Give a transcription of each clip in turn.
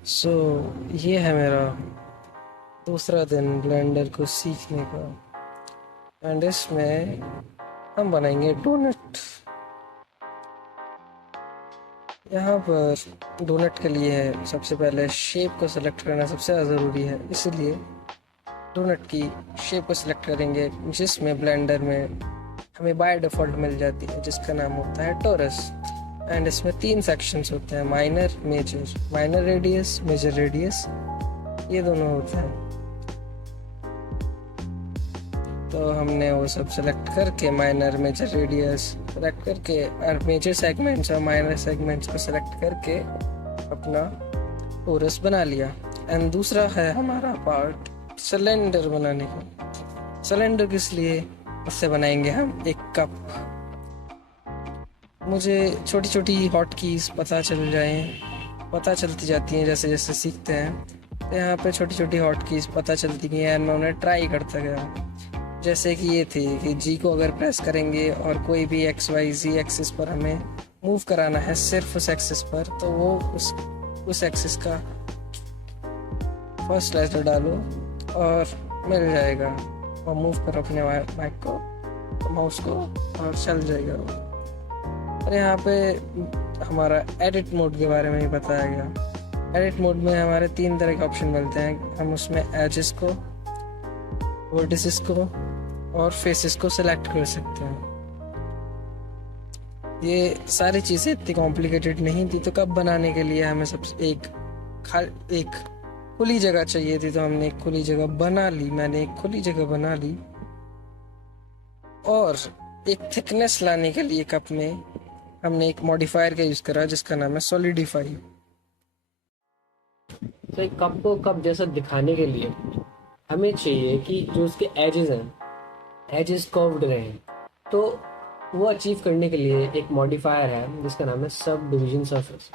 सो ये है मेरा दूसरा दिन ब्लेंडर को सीखने का। एंड इसमें हम बनाएंगे डोनट। यहाँ पर डोनट के लिए है सबसे पहले शेप को सिलेक्ट करना सबसे ज़्यादा ज़रूरी है, इसलिए डोनट की शेप को सिलेक्ट करेंगे जिसमें ब्लेंडर में हमें बाय डिफ़ॉल्ट मिल जाती है, जिसका नाम होता है टोरस। एंड इसमें 3 सेक्शंस होते हैं, minor major, minor radius major radius, ये दोनों होते हैं। तो हमने वो सब सेलेक्ट करके माइनर मेजर रेडियस सेलेक्ट करके और मेजर सेगमेंट्स और माइनर सेगमेंट्स को सेलेक्ट करके अपना टोरस बना लिया। एंड दूसरा है हमारा पार्ट सिलेंडर बनाने का। सिलेंडर किस लिए, उससे बनाएंगे हम एक कप। मुझे छोटी छोटी हॉट कीज पता चलती जाती हैं जैसे जैसे सीखते हैं। तो यहाँ पे छोटी छोटी हॉट कीज पता चलती गई हैं, मैं उन्हें ट्राई करता गया। जैसे कि ये थी कि जी को अगर प्रेस करेंगे और कोई भी एक्स वाई जी एक्सिस पर हमें मूव कराना है, सिर्फ उस एक्सिस पर, तो वो उस एक्सिस का फर्स्ट लेटर डालो और मिल जाएगा, और मूव करो अपने माइक को, माउस को, और चल जाएगा वो। और यहाँ पे हमारा एडिट मोड के बारे में ही बताया गया। एडिट मोड में हमारे 3 तरह के ऑप्शन मिलते हैं। हम उसमें एजेस को, वर्टिसेस को और फेसेस को सिलेक्ट कर सकते हैं। ये सारी चीज़ें इतनी कॉम्प्लिकेटेड नहीं थी, तो कब बनाने के लिए हमें सबसे एक खुली जगह चाहिए थी, तो हमने एक खुली जगह बना ली। मैंने एक खुली जगह बना ली और एक थिकनेस लाने के लिए कप में हमने एक मॉडिफायर का यूज़ करा जिसका नाम है सॉलिडिफाई। तो एक कप को कप जैसा दिखाने के लिए हमें चाहिए कि जो उसके एजेस हैं, एजेस कर्व्ड रहें। तो वो अचीव करने के लिए एक मॉडिफायर है जिसका नाम है सब डिवीजन सरफेस,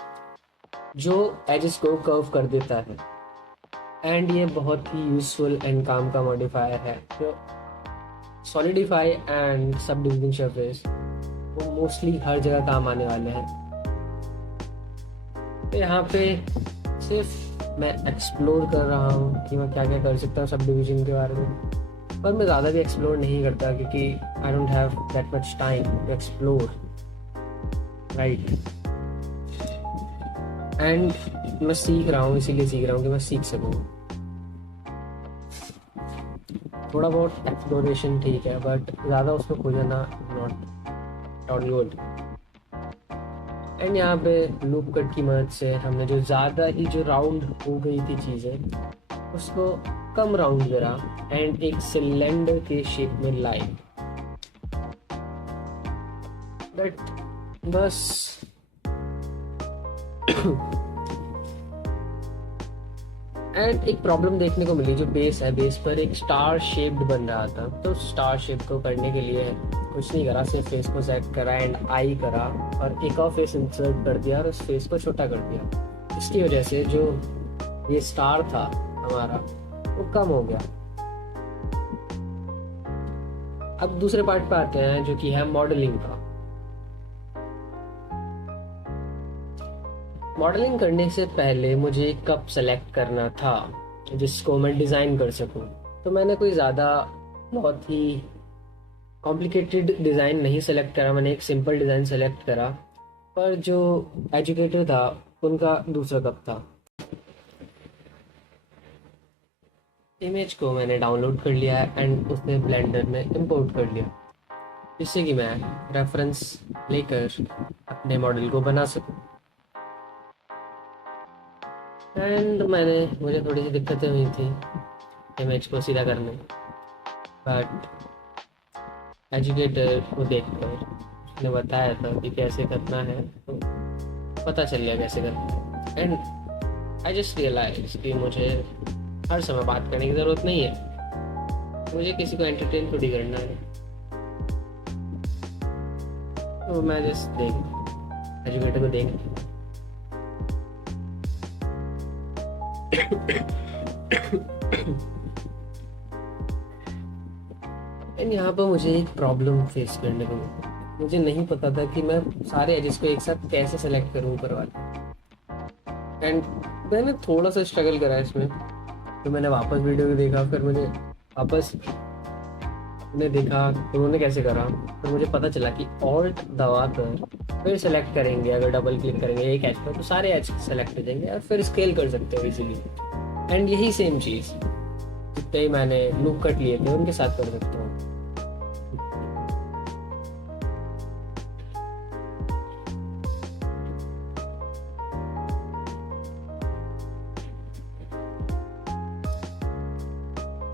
जो एजेस को कर्व कर देता है। एंड ये बहुत ही यूजफुल एंड काम का मॉडिफायर है। जो solidify and sub division surface वो मोस्टली हर जगह काम आने वाले हैं। तो यहाँ पे सिर्फ मैं एक्सप्लोर कर रहा हूँ कि मैं क्या क्या कर सकता हूँ सब डिवीजन के बारे में, पर मैं ज़्यादा भी एक्सप्लोर नहीं करता क्योंकि I don't have that much time to explore, right. And मैं सीख रहा हूँ, इसीलिए सीख रहा हूँ कि मैं सीख सकूँ। थोड़ा बहुत एक्सप्लोरेशन ठीक है, बट ज़्यादा उसको खो जाना नॉट गुड। एंड यहाँ पे लूप कट की मदद से हमने जो ज़्यादा ही जो राउंड हो गई थी चीज़ें उसको कम राउंड करा एंड एक सिलेंडर के शेप में लाई। बट बस एंड एक प्रॉब्लम देखने को मिली, जो बेस है, बेस पर एक स्टार शेप्ड बन रहा था। तो स्टार शेप को करने के लिए कुछ नहीं करा, सिर्फ फेस को सेट करा एंड आई करा और एक और फेस इंसर्ट कर दिया और उस फेस को छोटा कर दिया। इसकी वजह से जो ये स्टार था हमारा वो कम हो गया। अब दूसरे पार्ट पे आते हैं जो कि है मॉडलिंग का। मॉडलिंग करने से पहले मुझे एक कप सेलेक्ट करना था जिसको मैं डिज़ाइन कर सकूं। तो मैंने कोई ज़्यादा बहुत ही कॉम्प्लिकेटेड डिज़ाइन नहीं सेलेक्ट करा, मैंने एक सिंपल डिज़ाइन सेलेक्ट करा। पर जो एजुकेटर था उनका दूसरा कप था। इमेज को मैंने डाउनलोड कर लिया एंड उसने ब्लेंडर में इंपोर्ट कर लिया, जिससे कि मैं रेफरेंस लेकर अपने मॉडल को बना सकूं। एंड मुझे थोड़ी सी दिक्कतें हुई थी इमेज को सीधा करने, बट एजुकेटर को देखकर उसने बताया था कि कैसे करना है, तो पता चल गया कैसे करना है। एंड आई जस्ट रियलाइज कि मुझे हर समय बात करने की ज़रूरत नहीं है, मुझे किसी को एंटरटेन थोड़ी करना है। तो मैं जस्ट एजुकेटर को देख एंड यहाँ पर मुझे एक प्रॉब्लम फेस करने को मिली। मुझे नहीं पता था कि मैं सारे एजेस को एक साथ कैसे सेलेक्ट करूँ ऊपर वाले। एंड मैंने थोड़ा सा स्ट्रगल करा इसमें, तो मैंने वापस वीडियो को देखा, फिर मुझे वापस मैंने देखा उन्होंने कैसे करा, फिर मुझे पता चला कि ऑल्ट दबा कर फिर सेलेक्ट करेंगे, अगर डबल क्लिक करेंगे एक एज पर तो सारे एज सेलेक्ट हो जाएंगे और फिर स्केल कर सकते हो इजीली। एंड यही सेम चीज़ जितने ही मैंने लूप कट लिए थे उनके साथ कर सकता हूँ।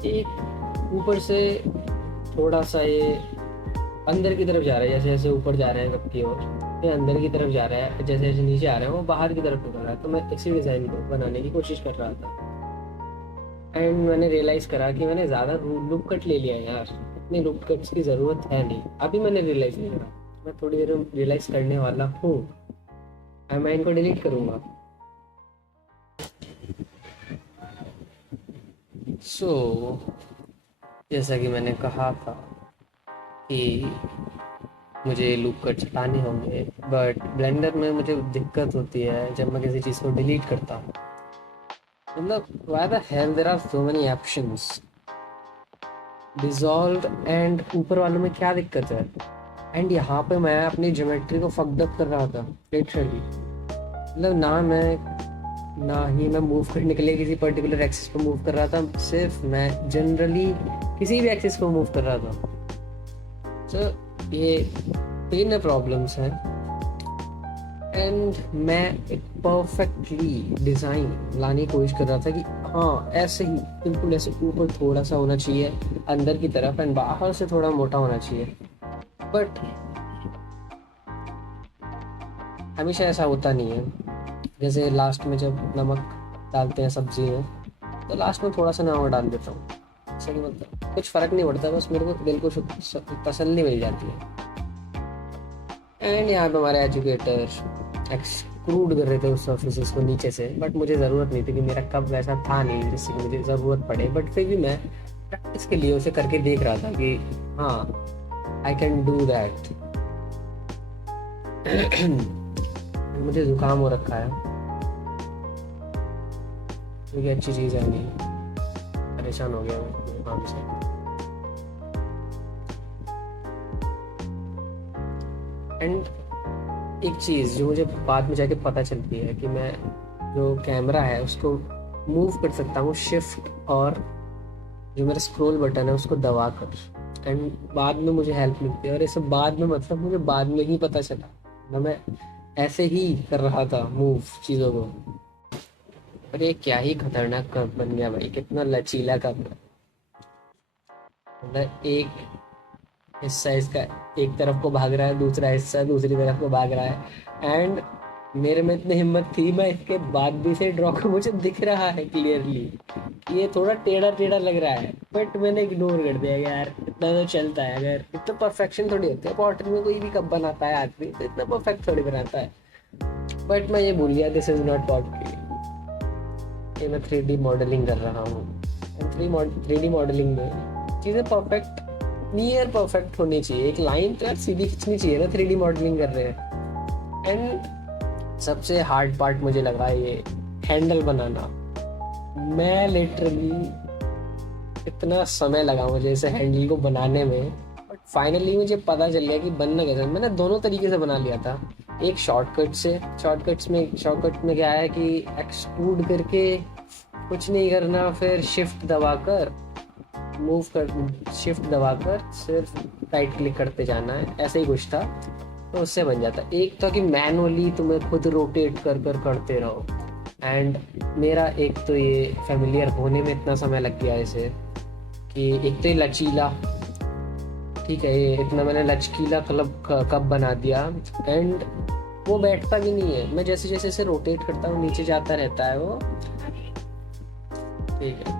एक ऊपर से थोड़ा सा ये अंदर की तरफ जा रहा है, जैसे जैसे ऊपर जा रहे हैं कप की ओर, ये अंदर की तरफ जा रहा है, जैसे जैसे नीचे आ रहे हैं वो बाहर की तरफ निकल रहा है। तो मैं इसी डिज़ाइन को बनाने की कोशिश कर रहा था एंड मैंने रियलाइज़ करा कि मैंने ज़्यादा लूप कट ले लिया यार, इतने लूप कट्स की ज़रूरत है नहीं। अभी मैंने रियलाइज़ नहीं करा, मैं थोड़ी देर में रियलाइज़ करने वाला हूँ और मैं इनको डिलीट करूँगा। जैसा कि मैंने कहा था कि मुझे लूप कट्स हटाने होंगे, बट ब्लेंडर में मुझे दिक्कत होती है जब मैं किसी चीज़ को डिलीट करता हूँ। मतलब why the hell there are so many options, dissolve and ऊपर वालों में क्या दिक्कत है। एंड यहाँ पे मैं अपनी ज्योमेट्री को फक्ड अप कर रहा था लिटरली। मतलब ना ही मैं मूव करने के लिए किसी पर्टिकुलर एक्सिस पर मूव कर रहा था, सिर्फ मैं जनरली किसी भी एक्सिस पर मूव कर रहा था। तो ये तीन प्रॉब्लम्स हैं एंड मैं एक परफेक्टली डिज़ाइन लाने की कोशिश कर रहा था कि हाँ ऐसे ही बिल्कुल ऐसे ऊपर थोड़ा सा होना चाहिए अंदर की तरफ एंड बाहर से थोड़ा मोटा होना चाहिए, बट हमेशा ऐसा होता नहीं है। जैसे लास्ट में जब नमक डालते हैं सब्जी में, तो लास्ट में थोड़ा सा नमक डाल देता हूँ, ऐसा नहीं मतलब कुछ फ़र्क नहीं पड़ता, बस मेरे को दिल को तसल्ली मिल जाती है। एंड यहाँ पे हमारे एजुकेटर एक्सक्लूड कर रहे थे उस सर्फेसिस को नीचे से, बट मुझे ज़रूरत नहीं थी कि मेरा कप वैसा था नहीं जिससे कि मुझे ज़रूरत पड़े, बट फिर भी मैं प्रैक्टिस के लिए उसे करके देख रहा था कि हाँ आई कैन डू दैट। मुझे जुकाम हो रखा है, क्योंकि अच्छी चीज़ है नहीं, परेशान हो गया मैं जुकाम से। एंड एक चीज़ जो मुझे बाद में जाके पता चलती है कि मैं जो कैमरा है उसको मूव कर सकता हूँ शिफ्ट और जो मेरा स्क्रॉल बटन है उसको दबा कर, एंड बाद में मुझे हेल्प मिलती है। और ये सब बाद में मतलब मुझे बाद में ही पता चला, ना मैं ऐसे ही कर रहा था मूव चीज़ों को। और ये क्या ही खतरनाक कप बन गया भाई, कितना लचीला कप है। मतलब एक हिस्सा इसका एक तरफ को भाग रहा है, दूसरा हिस्सा दूसरी तरफ को भाग रहा है, एंड मेरे में इतनी हिम्मत थी, मैं इसके बाद भी से ड्रॉ को मुझे दिख रहा है क्लियरली ये थोड़ा टेढ़ा टेढ़ा लग रहा है, बट मैंने इग्नोर कर दिया यार इतना तो चलता है। अगर इतना परफेक्शन थोड़ी होती है, पॉटर में कोई भी कप बनाता है आदमी तो इतना परफेक्ट थोड़ी बनाता है, बट मैं ये भूल गया दिस इज नॉट पॉटरी। ये मैं 3D मॉडलिंग कर रहा हूँ, 3D मॉडलिंग में चीज़ें परफेक्ट नियर परफेक्ट होनी चाहिए, एक लाइन तो यार सीधी खींचनी चाहिए ना 3D मॉडलिंग कर रहे हैं। एंड सबसे हार्ड पार्ट मुझे लगा ये हैंडल बनाना। मैं लिटरली इतना समय लगा मुझे इसे हैंडल को बनाने में, बट फाइनली मुझे पता चल गया कि बनना कैसे। मैंने दोनों तरीके से बना लिया था, एक शॉर्टकट में क्या है कि एक्सट्रूड करके कुछ नहीं करना, फिर शिफ्ट दबाकर सिर्फ राइट क्लिक करते जाना है, ऐसे ही कुछ था, तो उससे बन जाता। एक था कि मैनुअली तुम्हें खुद रोटेट कर करते रहो, एंड मेरा एक तो ये फेमिलियर होने में इतना समय लग गया इसे कि एक तो ये लचीला, ठीक है, ये इतना मैंने लचकीला कप बना दिया, एंड वो बैठता भी नहीं है। मैं जैसे जैसे इसे रोटेट करता हूँ नीचे जाता रहता है वो, ठीक है।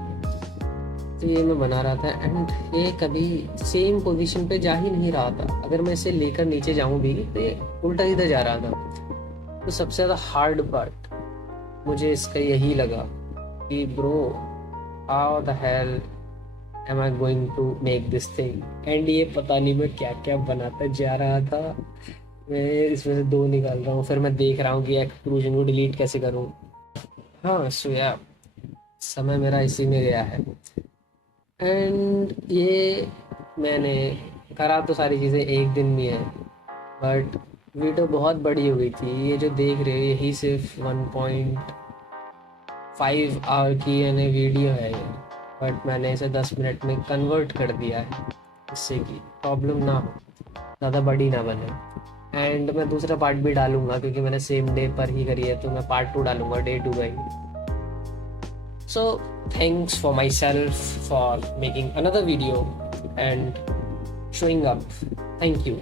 तो ये मैं बना रहा था एंड ये कभी सेम पोजीशन पे जा ही नहीं रहा था। अगर मैं इसे लेकर नीचे जाऊँ भी तो ये उल्टा सीधा जा रहा था। तो सबसे ज़्यादा हार्ड पार्ट मुझे इसका यही लगा कि bro how the hell am I going to make this thing. And ये पता नहीं मैं क्या क्या बनाता जा रहा था। मैं इसमें से 2 निकाल रहा हूँ, फिर मैं देख रहा हूँ कि एक्सट्रूजन को डिलीट कैसे करूँ। हाँ सो या समय मेरा इसी में गया है। एंड ये मैंने करा तो सारी चीज़ें एक दिन में है, बट वीडियो बहुत बड़ी हो गई थी। ये जो देख रहे हो यही सिर्फ 1.5 आवर की यानी वीडियो है ये, बट मैंने इसे 10 मिनट में कन्वर्ट कर दिया है जिससे कि प्रॉब्लम ना हो, ज़्यादा बड़ी ना बने। एंड मैं दूसरा पार्ट भी डालूंगा क्योंकि मैंने सेम डे पर ही करी है, तो मैं पार्ट 2 डालूंगा डे 2 का ही। So thanks for myself for making another video and showing up. Thank you.